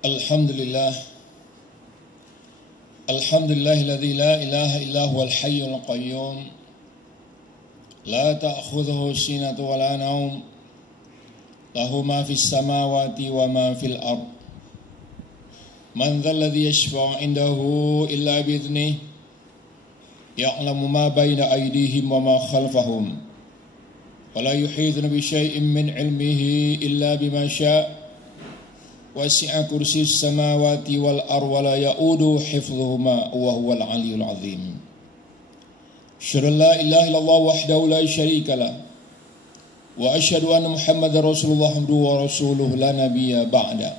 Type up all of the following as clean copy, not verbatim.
Alhamdulillah Alhamdulillahilladzi la ilaha illa huwal hayyul qayyum la ta'khudhuhu sinatun wa la naum lahu ma fis samawati wa ma fil ard man dzalladzi yashfa'u 'indahu illa bi'idhnihi ya'lamu ma baina aydihim wa ma khalfahum wa la yuhituna bi syai'in min 'ilmihi illa bima syaa' wasi'a kursiyyus samawati wal ardi wa la ya'udu hifdhuhuma wa huwal 'aliyyul 'azim. Asyhadu an la ilaha illallah wahdahu la syarika lah wa asyhadu anna Muhammadar Rasulullah abduhu wa rasuluhu la nabiyya ba'da.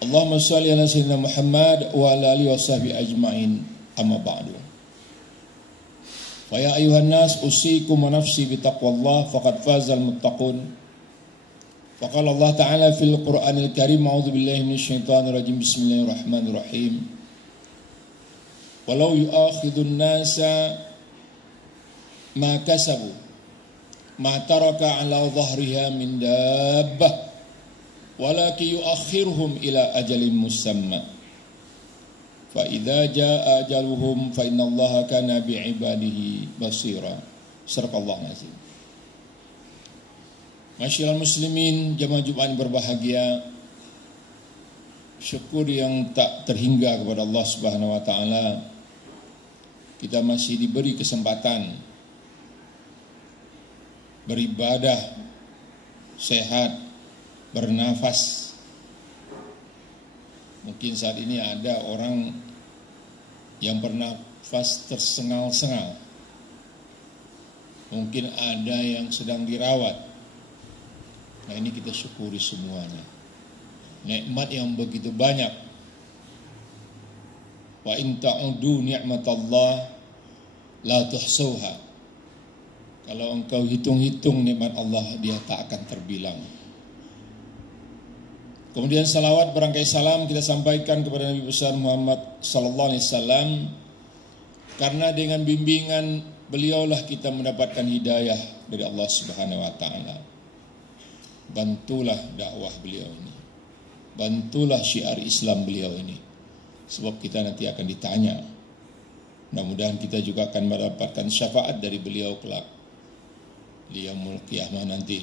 Allahumma shalli ala sayyidina Muhammad wa ala alihi wa sahbihi ajma'in. Amma ba'du. Fa ya ayuhan nas usikum wa nafsi bi taqwallah faqad fazal muttaqun. Faqala Allah Ta'ala fil Qur'anil Karim a'udzu billahi minasyaitonir rajim bismillahirrahmanirrahim walau yu'akhidun nasa ma kasabu ma taraka 'ala dhahriha min dabbah walakin yu'akhiruhum ila ajalin musamma fa idza jaa ajaluhum fa innallaha kana bi'ibadihi basira. Sadaqallahu azim. Masyiral muslimin, jamaah Jumat berbahagia, syukur yang tak terhingga kepada Allah Subhanahu wa taala. Kita masih diberi kesempatan beribadah, sehat, bernafas. Mungkin saat ini ada orang yang bernafas tersengal-sengal. Mungkin ada yang sedang dirawat. Nah, ini kita syukuri semuanya. Nikmat yang begitu banyak. Wa in ta'udu ni'matallah la tuhsuha. Kalau engkau hitung-hitung nikmat Allah, dia tak akan terbilang. Kemudian salawat berangkai salam kita sampaikan kepada Nabi besar Muhammad sallallahu alaihi wasallam, karena dengan bimbingan beliaulah kita mendapatkan hidayah dari Allah Subhanahu wa taala. Bantulah dakwah beliau ini, bantulah syiar Islam beliau ini, sebab kita nanti akan ditanya. Mudah-mudahan kita juga akan mendapatkan syafaat dari beliau kelak di yaumul qiyamah nanti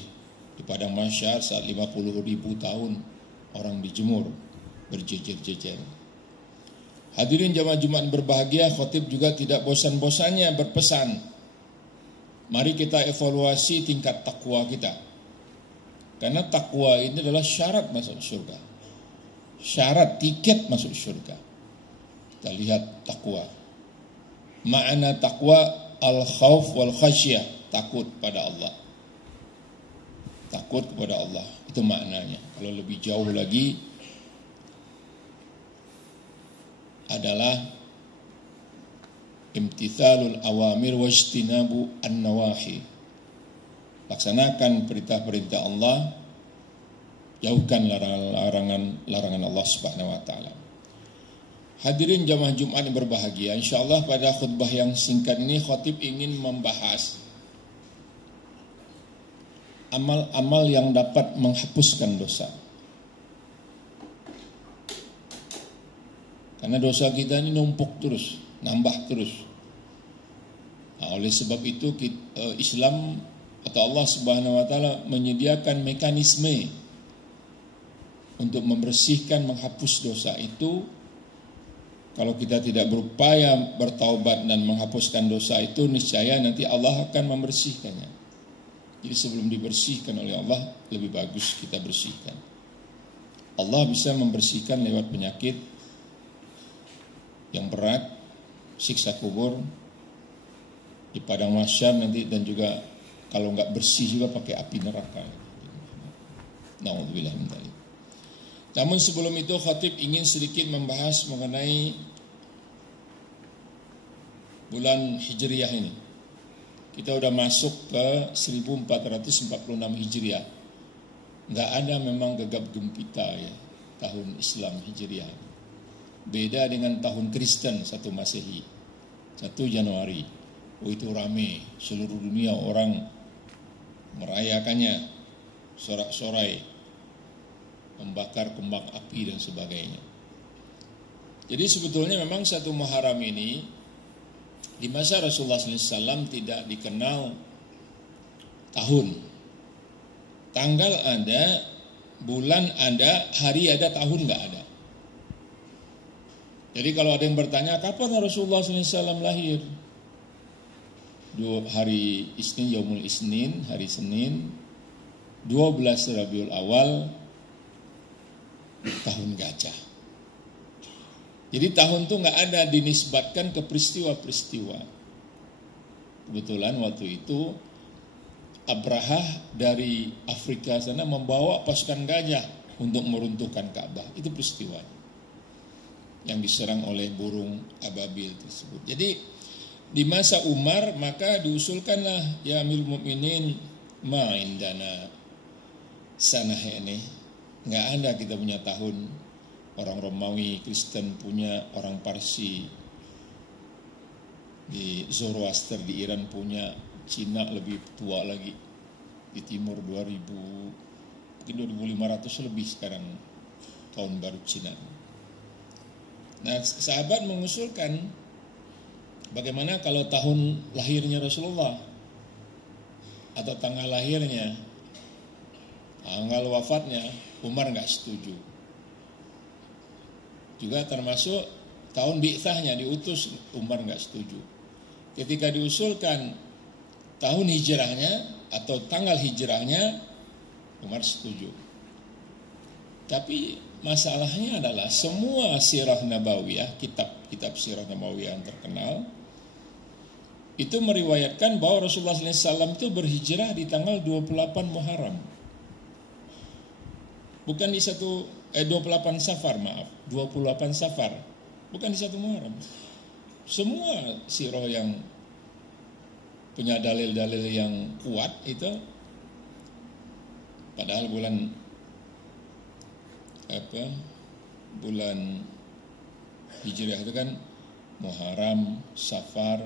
di padang mahsyar saat 50.000 tahun orang dijemur berjejer-jejer. Hadirin jamaah Jumat berbahagia, khatib juga tidak bosan-bosannya berpesan, mari kita evaluasi tingkat takwa kita. Karena takwa ini adalah syarat masuk surga. Syarat tiket masuk surga. Kita lihat takwa. Makna takwa al-khauf wal khasyah, takut pada Allah. Takut kepada Allah, itu maknanya. Kalau lebih jauh lagi adalah imtithalul awamir wajtinabu an-nawahi. Laksanakan perintah-perintah Allah, jauhkan larangan Allah Subhanahu wa taala. Hadirin jamaah Jumat yang berbahagia, insyaallah pada khutbah yang singkat ini khatib ingin membahas amal-amal yang dapat menghapuskan dosa. Karena dosa kita ini numpuk terus, nambah terus. Nah, oleh sebab itu Islam atau Allah Subhanahu wa taala menyediakan mekanisme untuk membersihkan, menghapus dosa itu. Kalau kita tidak berupaya bertaubat dan menghapuskan dosa itu, niscaya nanti Allah akan membersihkannya. Jadi sebelum dibersihkan oleh Allah, lebih bagus kita bersihkan. Allah bisa membersihkan lewat penyakit yang berat, siksa kubur di padang mahsyar nanti, dan juga kalau nggak bersih juga pakai api neraka. Na'udzubillah min dzalik. Namun sebelum itu khatib ingin sedikit membahas mengenai bulan Hijriah ini. Kita udah masuk ke 1446 Hijriah. Nggak ada memang gegap gempita ya tahun Islam Hijriah. Beda dengan tahun Kristen 1 Masehi, 1 Januari. Oh, itu rame, seluruh dunia orang merayakannya, sorak-sorai. membakar kembang api dan sebagainya. Jadi sebetulnya memang 1 Muharram ini di masa Rasulullah SAW tidak dikenal tahun. Tanggal ada, bulan ada, hari ada, tahun nggak ada. Jadi kalau ada yang bertanya kapan Rasulullah SAW lahir? Hari Isnin, Yaumul Isnin, hari Senin, 12 Rabiul Awal, tahun gajah. Jadi tahun itu nggak ada dinisbatkan ke peristiwa-peristiwa. Kebetulan waktu itu Abraha dari Afrika sana membawa pasukan gajah untuk meruntuhkan Ka'bah. Itu peristiwa yang diserang oleh burung ababil tersebut. Jadi di masa Umar maka diusulkanlah ya Amirul Mukminin ma indana sanah ini. Nggak ada kita punya tahun. Orang Romawi, Kristen punya, orang Parsi di Zoroaster di Iran punya, Cina lebih tua lagi, di timur 2000, mungkin 2500 lebih sekarang tahun baru Cina. Nah, sahabat mengusulkan bagaimana kalau tahun lahirnya Rasulullah atau tanggal lahirnya, tanggal wafatnya. Umar nggak setuju. Juga termasuk tahun bi'tsahnya, diutus, Umar nggak setuju. Ketika diusulkan tahun hijrahnya atau tanggal hijrahnya, Umar setuju. Tapi masalahnya adalah semua sirah nabawiyah, kitab sirah nabawiyah yang terkenal, itu meriwayatkan bahwa Rasulullah SAW itu berhijrah di tanggal 28 Muharram. Bukan di 28 Safar, maaf, 28 Safar, bukan di 1 Muharram. Semua sirah yang punya dalil-dalil yang kuat itu, padahal bulan Hijriah itu kan Muharram, Safar,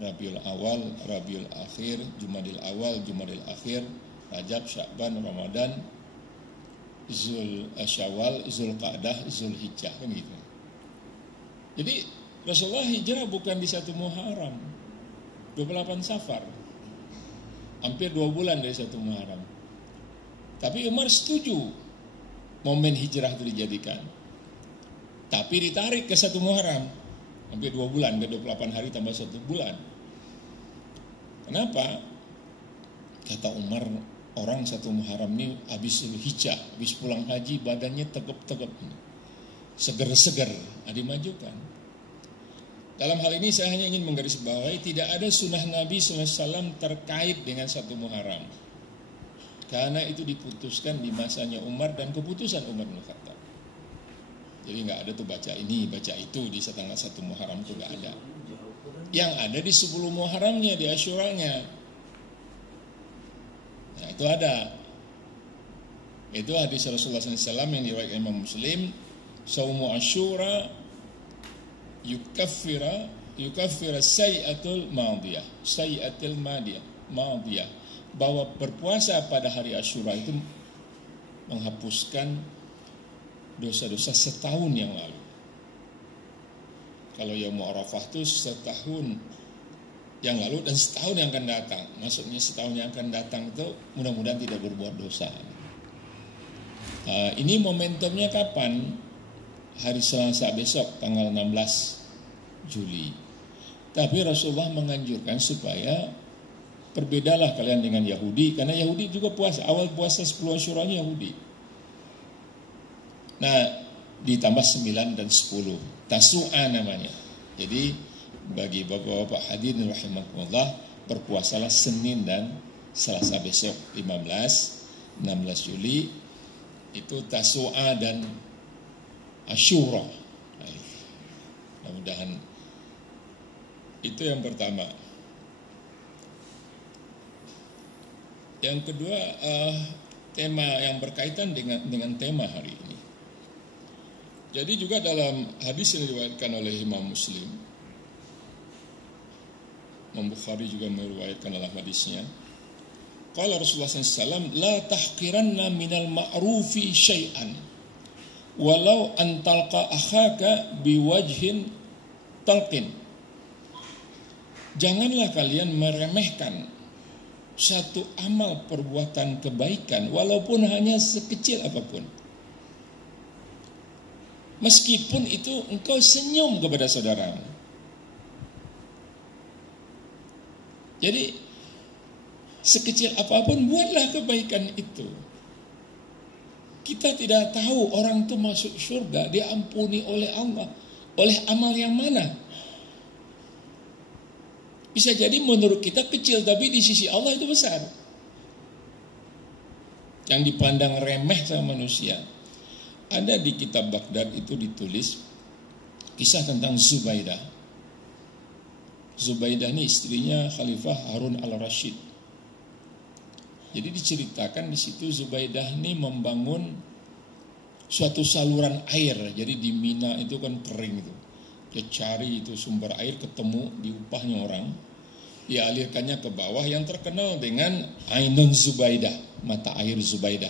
Rabiul Awal, Rabiul Akhir, Jumadil Awal, Jumadil Akhir, Rajab, Sya'ban, Ramadan, Syawal, Zulqa'dah, Zulhijjah, kan gitu. Jadi Rasulullah hijrah bukan di 1 Muharram, 28 Safar, hampir 2 bulan dari 1 Muharram. Tapi Umar setuju momen hijrah itu dijadikan, tapi ditarik ke 1 Muharram, hampir 2 bulan, ke 28 hari tambah 1 bulan. Kenapa? Kata Umar, orang 1 Muharram ini habis hijrah, habis pulang haji, badannya tegap-tegap, seger-seger, dimajukan. Dalam hal ini saya hanya ingin menggarisbawahi tidak ada sunnah Nabi SAW terkait dengan 1 Muharram, karena itu diputuskan di masanya Umar dan keputusan Umar bin Khattab. Jadi nggak ada tuh baca ini, baca itu di tanggal 1 Muharram, itu nggak ada. Yang ada di 10 Muharramnya, di Asyuranya. Nah, itu ada. Itu hadis Rasulullah SAW yang diriwayatkan Imam Muslim, saumu Asyura yukaffira sayyatul madiyah, bahwa berpuasa pada hari Asyura itu menghapuskan dosa-dosa setahun yang lalu. Kalau Yaum Arafah itu setahun yang lalu dan setahun yang akan datang. Maksudnya setahun yang akan datang itu mudah-mudahan tidak berbuat dosa. Ini momentumnya kapan? Hari Selasa besok, tanggal 16 Juli. Tapi Rasulullah menganjurkan supaya perbedalah kalian dengan Yahudi, karena Yahudi juga puasa, awal puasa 10 Asyuranya Yahudi. Nah, ditambah 9 dan 10, Tasu'a namanya. Jadi bagi bapak-bapak hadirin rahimakumullah, berpuasalah Senin dan Selasa besok 16 Juli, itu Tasu'a dan Asyura. Mudah-mudahan itu yang pertama. Yang kedua, tema yang berkaitan dengan tema hari ini. Jadi juga dalam hadis yang diriwayatkan oleh Imam Muslim, Imam Bukhari juga meriwayatkan dalam hadisnya, qala Rasulullah SAW, la tahqiranna minal ma'rufi syai'an walau antalqa akhaka biwajhin talqin. Janganlah kalian meremehkan satu amal perbuatan kebaikan walaupun hanya sekecil apapun. Meskipun itu engkau senyum kepada saudara. Jadi sekecil apapun buatlah kebaikan itu. Kita tidak tahu orang itu masuk surga diampuni oleh Allah oleh amal yang mana. Bisa jadi menurut kita kecil, tapi di sisi Allah itu besar. Yang dipandang remeh sama manusia. Ada di kitab Baghdad itu ditulis kisah tentang Zubaidah. Zubaidah ini istrinya Khalifah Harun al-Rashid. Jadi diceritakan di situ Zubaidah ini membangun suatu saluran air. Jadi di Mina itu kan kering itu. Dia cari itu sumber air, ketemu di upahnya orang, dia alirkannya ke bawah yang terkenal dengan Ainun Zubaidah, mata air Zubaidah.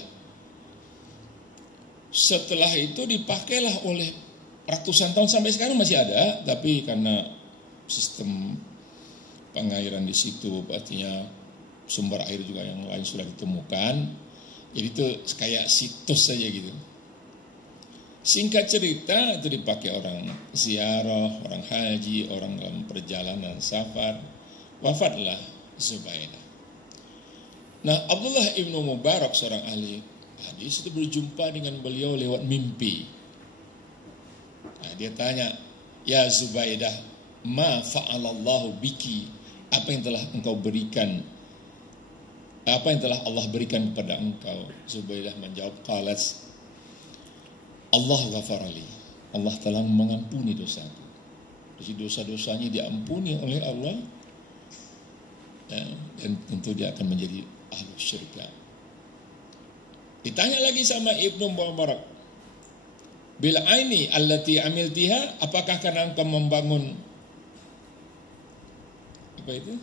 Setelah itu dipakailah oleh ratusan tahun, sampai sekarang masih ada, tapi karena sistem pengairan di situ artinya sumber air juga yang lain sudah ditemukan, jadi itu kayak situs saja gitu. Singkat cerita itu dipakai orang ziarah, orang haji, orang dalam perjalanan safar. Wafatlah Zubaidah. Nah, Abdullah ibnu Mubarak seorang ahli hadis itu berjumpa dengan beliau lewat mimpi. Nah, dia tanya, ya Zubaidah, ma fa'alallahu biki, apa yang telah engkau berikan, apa yang telah Allah berikan kepada engkau? Zubaidah menjawab, qalat, Allah ghafarali, Allah telah mengampuni dosaku. Jadi dosa-dosanya diampuni oleh Allah, dan tentu dia akan menjadi ahli syurga. Ditanya lagi sama Ibnu Mubarak, bil aini allati amiltiha, apakah karena engkau membangun apa itu?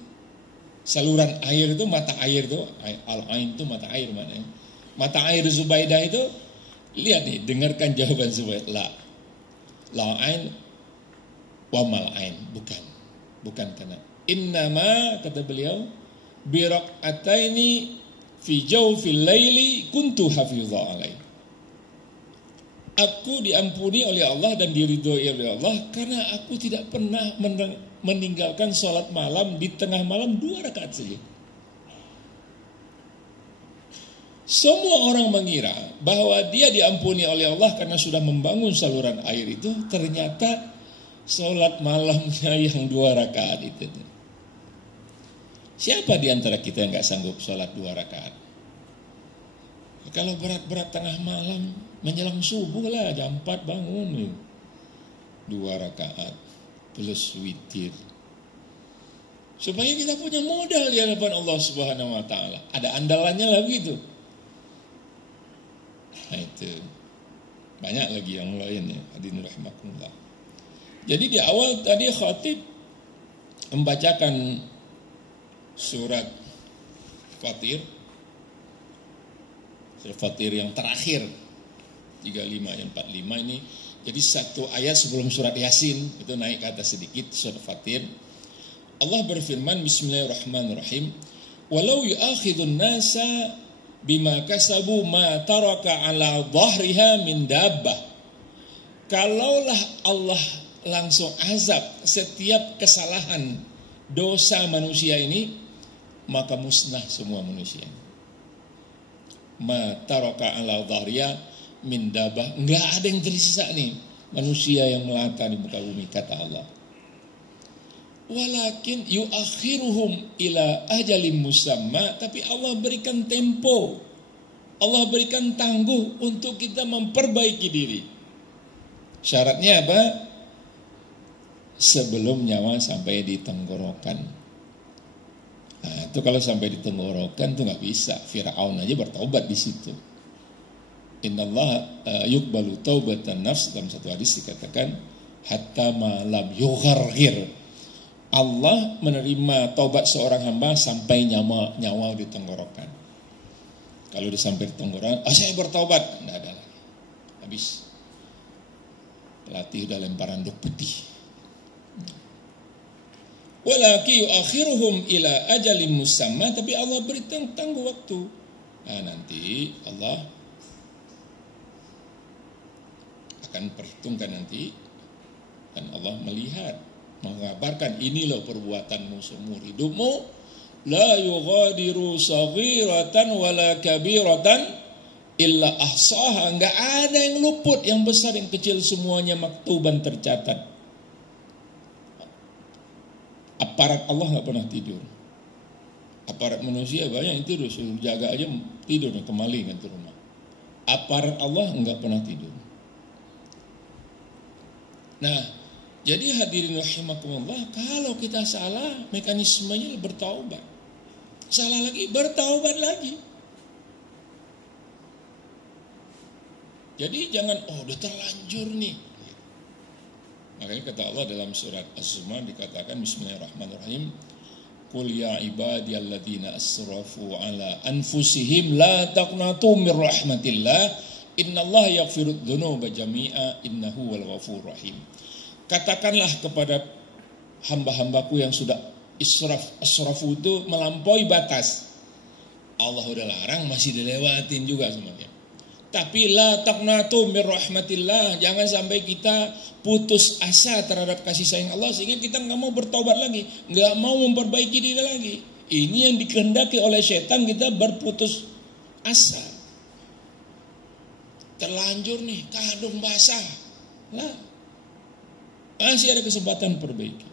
Saluran air itu, mata air itu, al-ain itu mata air maknanya. Mata air Zubaidah itu, lihat nih, dengarkan jawaban Zubaidah. La ain wa mal ain, bukan karena. Innama, kata beliau, biraqataini fi jawfil laili kuntu hafizha alaih. Aku diampuni oleh Allah dan diridhoi oleh Allah karena aku tidak pernah meninggalkan sholat malam di tengah malam 2 rakaat saja. Semua orang mengira bahwa dia diampuni oleh Allah karena sudah membangun saluran air itu, ternyata sholat malamnya yang 2 rakaat itu. Siapa di antara kita yang gak sanggup sholat 2 rakaat? Kalau berat-berat tengah malam, menjelang subuh lah, jam 4 bangun. 2 rakaat plus witir. Supaya kita punya modal di hadapan Allah Subhanahu wa taala. Ada andalannya lah begitu. Nah itu. Banyak lagi yang lain ya, hadirin rahimakumullah. Jadi di awal tadi khatib membacakan surat Fatir. Surat Fatir yang terakhir 35 dan 45 ini. Jadi satu ayat sebelum surat Yasin itu naik ke atas sedikit surat Fatir. Allah berfirman, bismillahirrahmanirrahim, walau yu'akhidun nasa bima kasabu ma taraka ala dhahriha min dabbah. Kalaulah Allah langsung azab setiap kesalahan dosa manusia ini, maka musnah semua manusia. Ma taraka ala dhahriha min dabbah, enggak ada yang tersisa nih manusia yang melata di muka bumi, kata Allah. Walakin yuakhiruhum ila ajalim musamma, tapi Allah berikan tempo, Allah berikan tangguh untuk kita memperbaiki diri. Syaratnya apa? Sebelum nyawa sampai di tenggorokan. Nah, itu kalau sampai di tenggorokan tuh nggak bisa. Fir'aun aja bertobat di situ. Innallaha yuqbalu taubatan nafs, dalam satu hadis dikatakan hatta ma lam yugharghir. Allah menerima taubat seorang hamba sampai nyawa di tenggorokan. Kalau udah sampai di tenggorokan, saya bertaubat, tidak ada lagi, habis. Pelatih udah lemparan dok putih. Walaki yuakhiruhum ila ajalin musamma, tapi Allah beri tangguh waktu. Nah, nanti Allah akan perhitungkan nanti, dan Allah melihat, mengabarkan ini loh perbuatanmu seumur hidupmu. La yughadiru saghiratan wala kabiratan illa ahsaha. Enggak ada yang luput, yang besar yang kecil semuanya maktuban tercatat. Aparat Allah enggak pernah tidur. Aparat manusia banyak yang tidur, suruh jaga aja tidur, kemalingan ke rumah. Aparat Allah enggak pernah tidur. Nah, jadi hadirin rahimakumullah, kalau kita salah, mekanismenya bertaubat. Salah lagi, bertaubat lagi. Jadi jangan, udah terlanjur nih. Makanya kata Allah dalam surat Az-Zumar dikatakan bismillahirrahmanirrahim, Qul ya ibadiyalladzina asrafu ala anfusihim la taqnatu mir rahmatillah innallaha yaghfirudz dzunuba jami'a innahu wal ghafurur rahim. Katakanlah kepada hamba-hambaku yang sudah israfu itu melampaui batas. Allah udah larang masih dilewatin juga sama dia. Tapi la taqnatu mir rahmatillah, jangan sampai kita putus asa terhadap kasih sayang Allah sehingga kita nggak mau bertobat lagi, nggak mau memperbaiki diri lagi. Ini yang dikehendaki oleh setan, kita berputus asa. Terlanjur nih, kadung basah. Lah, masih ada kesempatan perbaiki.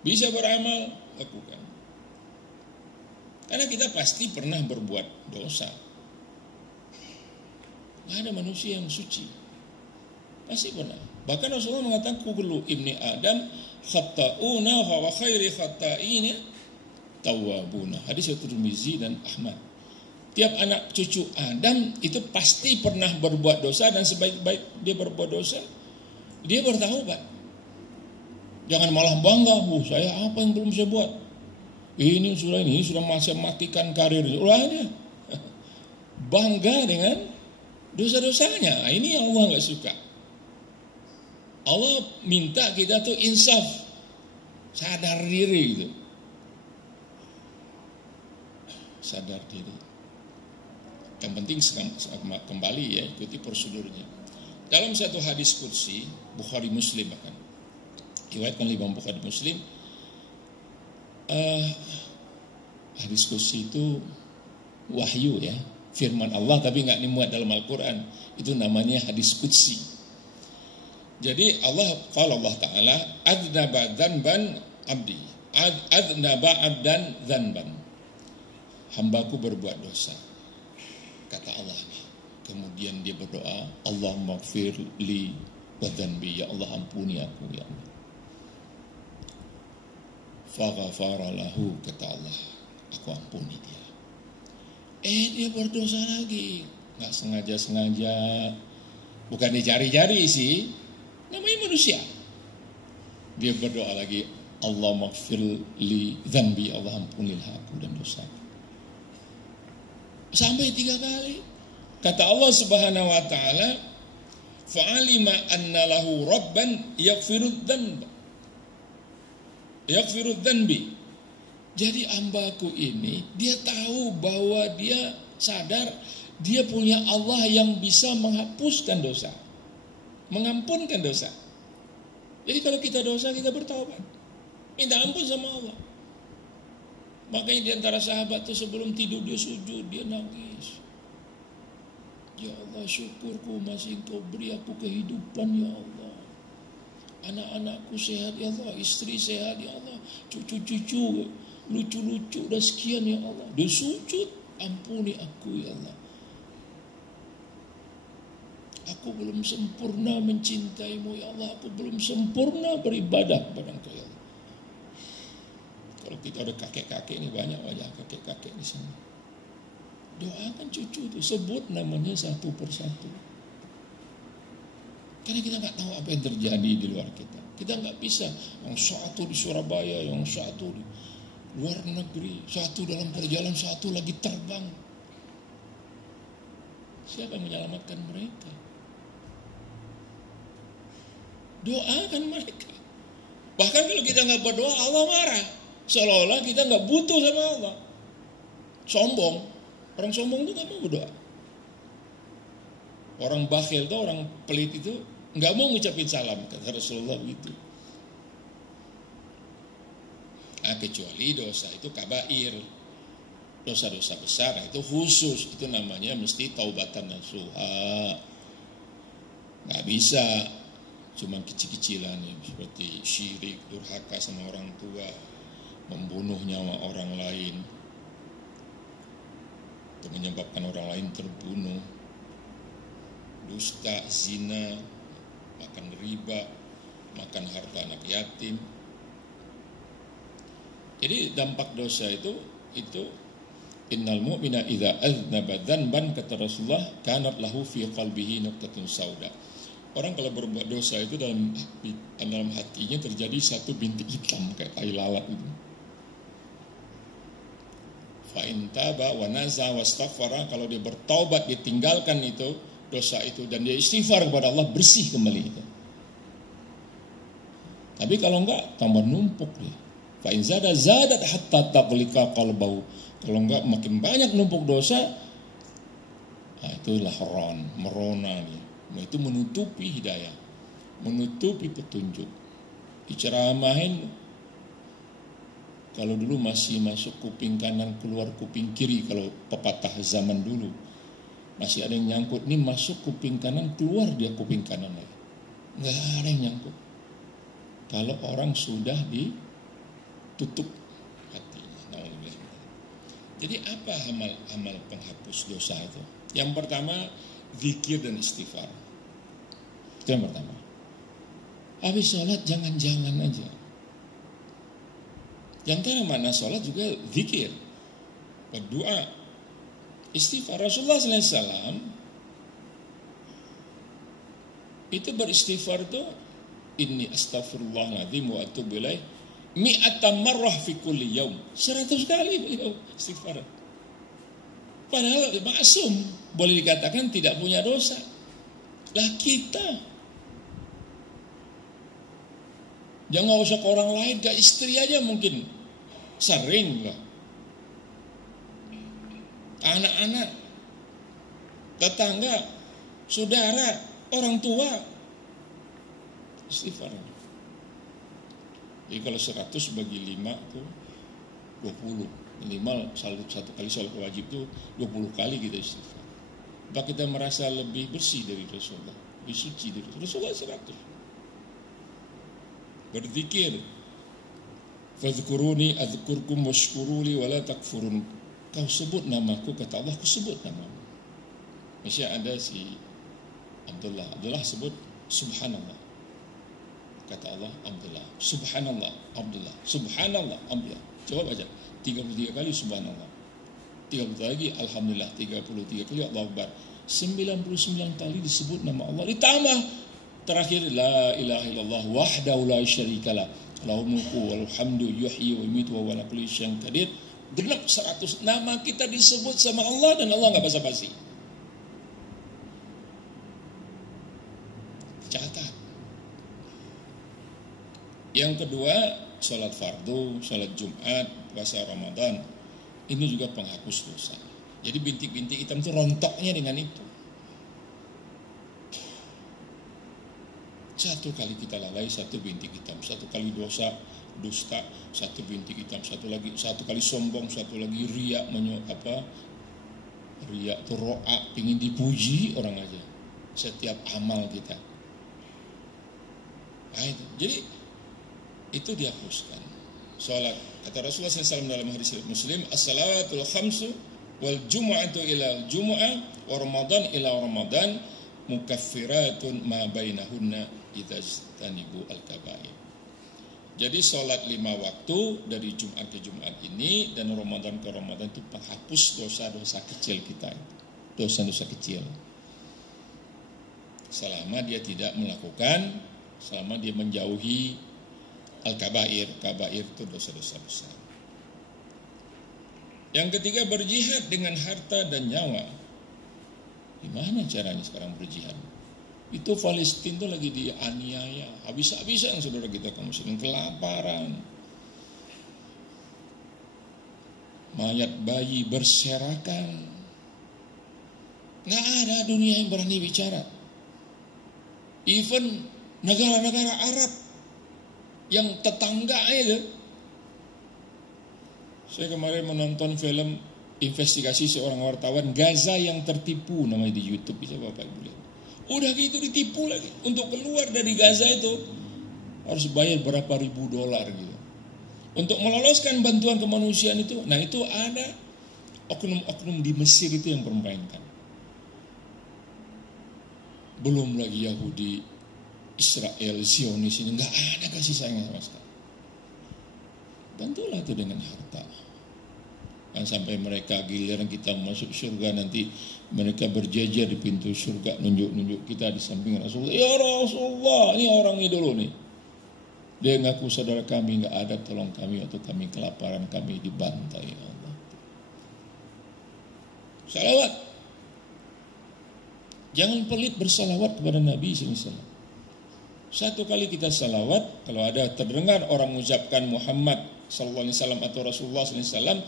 Bisa beramal, lakukan. Karena kita pasti pernah berbuat dosa. Tidak ada manusia yang suci. Pasti pernah. Bahkan Rasulullah mengatakan kullu ibni Adam khata'una wa khairi khata'ina tawwabuna. Hadis Tirmizi dan Ahmad. Tiap anak cucu Adam itu pasti pernah berbuat dosa, dan sebaik-baik dia berbuat dosa, dia bertaubat. Jangan malah bangga, saya apa yang belum saya buat? Ini sudah masa matikan karir. Ulah dia. Bangga dengan dosa-dosanya. Ini yang Allah nggak suka. Allah minta kita tuh insaf, sadar diri gitu. Sadar diri. Yang penting kembali ya, ikuti prosedurnya. Dalam satu hadis kursi Bukhari Muslim bahkan diriwayatkan oleh Imam Bukhari Muslim, hadis kursi itu wahyu ya, firman Allah tapi nggak dimuat dalam Al-Quran. Itu namanya hadis qudsi. Jadi Allah Ta'ala adnaba dzanban abdi, adnaba abdan dzanban, hambaku berbuat dosa, kata Allah nih. Kemudian dia berdoa, Allahumma ighfir li wa dzanbi, ya Allah ampuni aku ya Allah. Faghfara lahu, kata Allah, aku ampuni dia. Dia berdosa lagi, nggak sengaja, bukan dicari-cari sih, namanya manusia. Dia berdoa lagi, Allah maghfir li dzanbi, Allah ampunilah aku dan dosa. Sampai 3 kali. Kata Allah Subhanahu wa taala, fa'alima anna lahu rabban yaghfirudz dzanbi. Jadi hambaku ini, dia tahu bahwa dia sadar dia punya Allah yang bisa menghapuskan dosa, mengampunkan dosa. Jadi kalau kita dosa, kita bertaubat, minta ampun sama Allah. Makanya di antara sahabat itu sebelum tidur dia sujud, dia nangis. Ya Allah, syukurku masih Engkau beri aku kehidupan ya Allah. Anak-anakku sehat ya Allah, istri sehat ya Allah, cucu-cucu lucu-lucu udah sekian ya Allah. Dia sujud, ampuni aku ya Allah. Aku belum sempurna mencintaimu ya Allah, aku belum sempurna beribadah kepada Engkau ya Allah. Kalau kita ada kakek-kakek ini, banyak wajah kakek-kakek di sini. Doakan cucu itu, sebut namanya satu persatu. Karena kita nggak tahu apa yang terjadi di luar kita. Kita nggak bisa, yang satu di Surabaya, yang satu di luar negeri, satu dalam perjalanan, satu lagi terbang. Siapa yang menyelamatkan mereka? Doakan mereka. Bahkan kalau kita nggak berdoa, Allah marah. Seolah-olah kita nggak butuh sama Allah. Sombong. Orang sombong itu nggak mau berdoa. Orang bakhil itu, orang pelit itu nggak mau ngucapin salam, kata Rasulullah begitu. Nah, kecuali dosa itu kabair, dosa-dosa besar itu khusus, itu namanya mesti taubatan nasuha. Nggak bisa cuman kecil-kecilan nih, seperti syirik, durhaka sama orang tua, membunuh nyawa orang lain, itu menyebabkan orang lain terbunuh, dusta, zina, makan riba, makan harta anak yatim. Jadi dampak dosa itu innal mu'mina idza aznaba dzanban, kata Rasulullah, kanat lahu fi qalbihi nuqtatun sauda. Orang kalau berbuat dosa itu dalam hatinya terjadi satu bintik hitam kayak kayu lalat itu. Fa in taba wa naza wastaghfara, kalau dia bertaubat, dia tinggalkan itu dosa itu dan dia istighfar kepada Allah, bersih kembali itu. Tapi kalau enggak, tambah numpuk dia. Fa in zada zadat hatta taqlika qalbahu. Kalau enggak makin banyak numpuk dosa, nah itulah merona dia. Itu menutupi hidayah, menutupi petunjuk. Diceramahin, kalau dulu masih masuk kuping kanan keluar kuping kiri, kalau pepatah zaman dulu masih ada yang nyangkut, ini masuk kuping kanan keluar dia kuping kanan lagi, nggak ada yang nyangkut. Kalau orang sudah ditutup hatinya. Jadi apa amal penghapus dosa itu? Yang pertama, zikir dan istighfar. Itu yang pertama. Habis sholat jangan-jangan aja. Di antara makna sholat juga zikir, berdoa, istighfar. Rasulullah SAW itu beristighfar itu, inni astaghfirullahaladzim wa atubu ilaih mi'ata marrah fi kulli yaum. 100 kali beliau istighfar. Padahal maksum, boleh dikatakan tidak punya dosa. Lah kita, jangan usah ke orang lain, ke istri aja mungkin sering lah. Anak-anak, tetangga, saudara, orang tua, istighfar. Jadi kalau 100 bagi 5 itu 20. Minimal satu kali sholat wajib itu 20 kali kita istighfar. Maka kita merasa lebih bersih dari Rasulullah, lebih suci dari Rasulullah. 100. Berzikir, fadhkuruni adzkurkum washkuruli wala takfurun. Kau sebut namaku, kata Allah, aku sebut namamu. Misalnya ada si Abdullah sebut subhanallah, kata Allah Abdullah, subhanallah Abdullah, subhanallah Abdullah. Coba baca 33 kali subhanallah, 30 lagi alhamdulillah, 33 kali Allahu Akbar, 99 kali disebut nama Allah, ditambah terakhir la ilaha illallah wahdahu la syarikalah lahul mulku wal hamdu yuhyi wa yumiitu wa ala kulli syai'in qadir. Genap 100 nama kita disebut sama Allah dan Allah enggak basa-basi. Catat. Yang kedua, sholat fardu, sholat Jumat, puasa Ramadan, ini juga penghapus dosa. Jadi bintik-bintik hitam itu rontoknya dengan itu. Satu kali kita lalai, satu bintik hitam. Satu kali dusta, satu bintik hitam. Satu kali sombong, satu lagi riak, riak itu ro'a, ingin dipuji orang aja. Setiap amal kita. Nah, itu. Jadi itu dihapuskan. Salat, kata Rasulullah SAW dalam hadis Muslim, as-salawatul khamsu wal jumu'atu ila jumu'ah wa ramadan ila ramadan mukaffiratun ma bainahunna idza tanibu al-kabair. Jadi salat 5 waktu dari Jumat ke Jumat ini dan Ramadan ke Ramadan itu penghapus dosa-dosa kecil kita. Dosa-dosa kecil. selama dia tidak melakukan, selama dia menjauhi al-kabair. Kabair itu dosa-dosa besar. Yang ketiga, berjihad dengan harta dan nyawa. Gimana caranya sekarang berjihad? Itu Palestina itu lagi dianiaya, habis-habisan saudara kita kaum muslimin, kelaparan. Mayat bayi berserakan. Nggak ada dunia yang berani bicara. Even negara-negara Arab yang tetangga itu. Saya kemarin menonton film investigasi seorang wartawan Gaza yang tertipu, namanya di YouTube, bisa Bapak Ibu lihat. Udah gitu ditipu lagi. Untuk keluar dari Gaza itu harus bayar berapa ribu dolar gitu. Untuk meloloskan bantuan kemanusiaan itu, nah itu ada oknum-oknum di Mesir itu yang mempermainkan. Belum lagi Yahudi, Israel, Zionis ini, nggak ada kasih sayang sama sekali. Bantulah itu dengan harta. Dan sampai mereka giliran kita masuk surga, nanti mereka berjajar di pintu surga, nunjuk-nunjuk kita di samping Rasulullah. Ya Rasulullah, ini orang ini dulu nih. Dia ngaku saudara kami, nggak ada tolong kami waktu kami kelaparan, kami dibantai. Allah. Salawat. Jangan pelit bersalawat kepada Nabi SAW. Satu kali kita salawat, kalau ada terdengar orang mengucapkan Muhammad sallallahu alaihi wasallam atau Rasulullah sallallahu alaihi wasallam,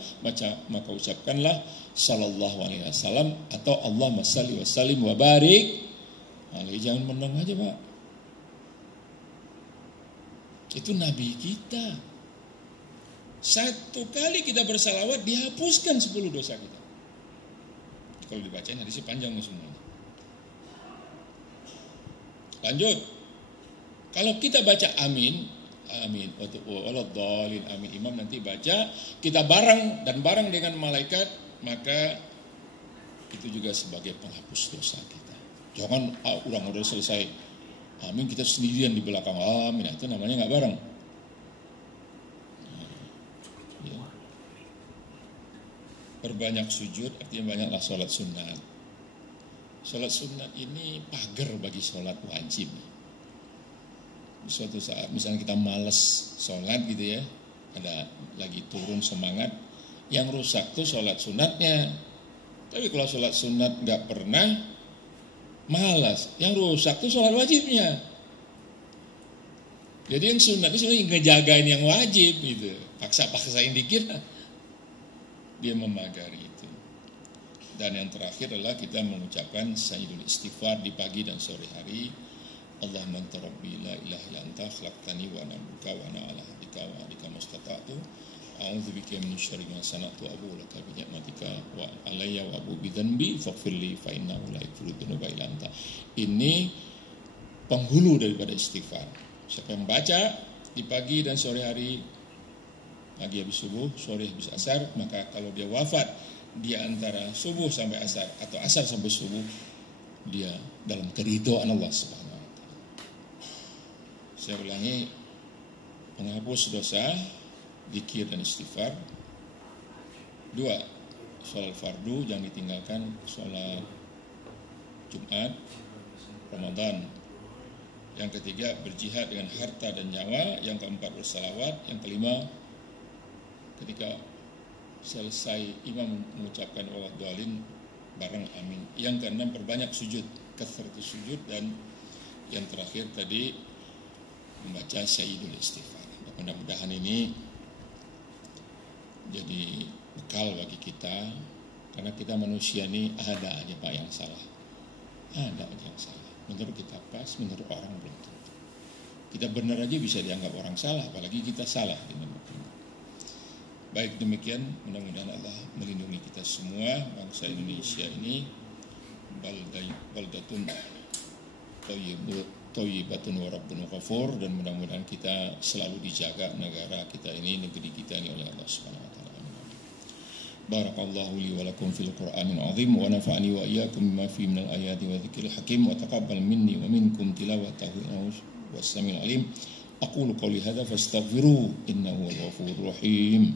maka ucapkanlah sallallahu alaihi wasallam atau Allahumma salli wa sallim wa barik. Jangan menang aja, Pak. Itu Nabi kita. Satu kali kita bersalawat dihapuskan 10 dosa kita. Kalau dibacain hadisnya panjang semuanya. Lanjut. Kalau kita baca amin, amin, waladhdallin, amin, imam nanti baca, kita bareng dengan malaikat, maka itu juga sebagai penghapus dosa kita. Jangan udah selesai amin kita sendirian di belakang amin, itu namanya nggak bareng. Ya. Berbanyak sujud artinya banyaklah sholat sunat. Sholat sunat ini pagar bagi sholat wajib. Suatu saat misalnya kita malas sholat gitu ya, ada lagi turun semangat, yang rusak tuh sholat sunatnya. Tapi kalau sholat sunat nggak pernah, malas, yang rusak tuh sholat wajibnya. Jadi yang sunat itu sebenarnya ngejagain yang wajib gitu, paksa-paksain dikit, dia memagari itu. Dan yang terakhir adalah kita mengucapkan sayyidul istighfar di pagi dan sore hari. Allahumma anta rabbi la ilaha illa anta khalaqtani wa ana abduka wa ana ala ahdika wa ahdika mastata'tu a'udzubika min syarri ma sana'tu abu laka bi ni'matika wa alayya wa abu bi dzanbi faghfirli fa innahu la yaghfiru dzunuba illa anta. Ini penghulu daripada istighfar. Siapa yang baca di pagi dan sore hari, pagi habis subuh, sore habis asar, maka kalau dia wafat di antara subuh sampai asar atau asar sampai subuh, dia dalam keridhaan Allah Subhanahu. Saya ulangi, penghapus dosa, zikir dan istighfar. 2, sholat fardu jangan ditinggalkan, sholat Jumat, Ramadan. Yang ketiga, berjihad dengan harta dan nyawa. Yang keempat, bersalawat. Yang kelima, ketika selesai imam mengucapkan waladhdallin, bareng amin. Yang keenam, perbanyak sujud, katsratus sujud. Dan yang terakhir tadi, membaca sayyidul istighfar. Mudah-mudahan ini jadi bekal bagi kita, karena kita manusia ini ada aja Pak yang salah, ada aja yang salah. Menurut kita pas, menurut orang belum tentu. Kita benar aja bisa dianggap orang salah, apalagi kita salah. Baik, demikian, mudah-mudahan Allah melindungi kita semua, bangsa Indonesia ini baldatun thayyibatun wa rabbun ghafur, dan mudah-mudahan kita selalu dijaga negara kita ini, negeri kita ini oleh Allah Subhanahu wa taala. Barakallahu li wa lakum fil Qur'anil azim wa nafa'ani wa iyyakum bima fihi minal ayati wa dzikril hakim wa taqabbal minni wa minkum tilawatahu was samiul alim. Aqulu qouli hadza fastaghfiru innahu huwal ghafurur rahim.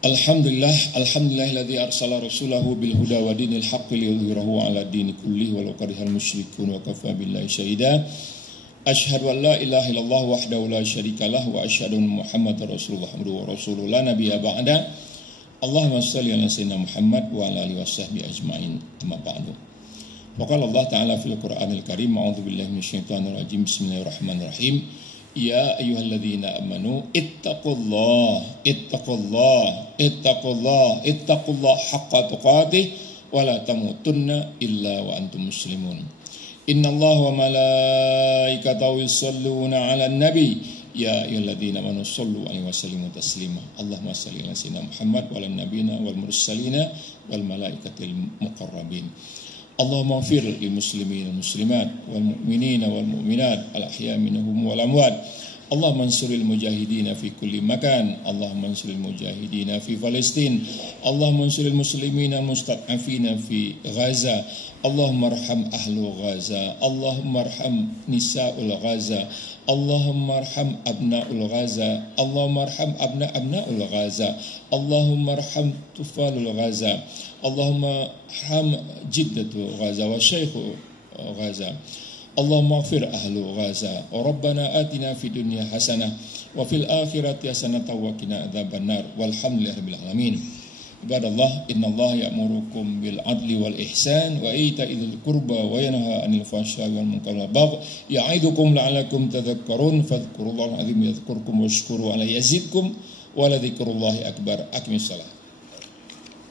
Alhamdulillahilladzi arsala rasulahu bil huda wa dinil haqqi liyudhhirahu 'ala dini kullihi walau karihal musyrikun wa kafaa billahi syahida. Asyhadu an la ilaha illallah wahdahu la syarikalah wa asyhadu anna Muhammadar rasulullah wa rasulullah la nabiyya ba'da. Allahumma shalli ala sayyidina Muhammad wa ala alihi washabbihi ajmain. Amma ba'du. Wa qala Allah ta'ala fil Qur'anil Karim, a'udzu billahi minasyaitonir rajim. Bismillahirrahmanirrahim. Ya ayyuhalladzina amanu ittaqullah haqqa tuqatih wa la tamutunna illa wa antum muslimun. Innallaha wa malaikatahu yusholluna 'alan nabi ya ayyuhalladzina amanu shollu 'alaihi wa sallimu taslima. Allahumma shalli ala sayyidina Muhammad wa ala nabiyina wal mursalina wal malaikatil muqarrabin. Allahumma ighfir lil muslimin wal muslimat wal mu'minina wal mu'minat al ahya minhum wal amwat. Allahumma ansuril mujahidina fi kulli makan. Allahumma ansuril mujahidina fi Palestin. Allahumma ansuril muslimina mustad'afina fi Gaza. Allahumma arham ahlu Gaza. Allahumma arham nisa'ul Gaza. Allahumma arham abna'ul Gaza. Allahumma arham abna'ul Gaza. Allahumma arham tufalul Gaza. Allahumma arham jiddatu Gaza wa shaykhu Gaza. Allahumma ighfir ahlu Gaza. Rabbana atina fid dunya hasanah wa fil akhirati hasanah wa qina adzabannar. Walhamdulillahi rabbil alamin. Ibadallah, innallaha ya'murukum bil adli wal ihsan wa ita'i dzil qurba wa yanha 'anil fahsya'i wal munkari wal baghi ya'idukum la'allakum tadhakkarun. Fadhkurullaha al-'azim yadhkurkum washkuru 'alaihi yazidkum wa la dzikrullahi akbar. Aqimissalah.